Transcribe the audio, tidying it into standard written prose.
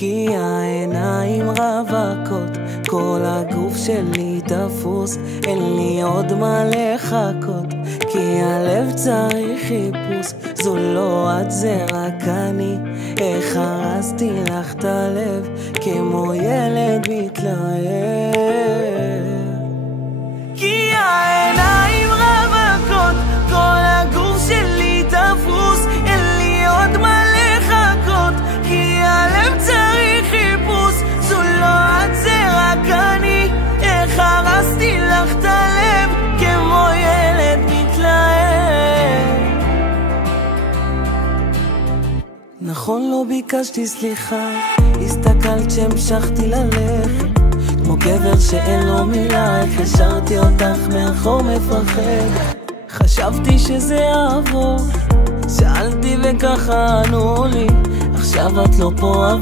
כי העיניים רווקות, כל הגוף שלי תפוס, אין לי עוד מה לחכות, כי הלב צריך חיפוש. זו לא את, זה רק אני, איך הרסתי לך את הלב כמו ילד מתלהב. כי העיניים רווקות, כל הגוף שלי תפוס, אין לי עוד מה לחכות, כי הלב צריך חיפוש. זו לא את, זה רק אני, איך הרסתי לך את הלב כמו ילד מתלהב. נכון לא ביקשתי סליחה, הסתכלת שהמשכתי ללכת כמו גבר שאין לו מילה, איך השארתי אותך מאחור מפחד. חשבתי שזה יעבור, שאלתי וככה ענו לי, עכשיו את לא פה אבל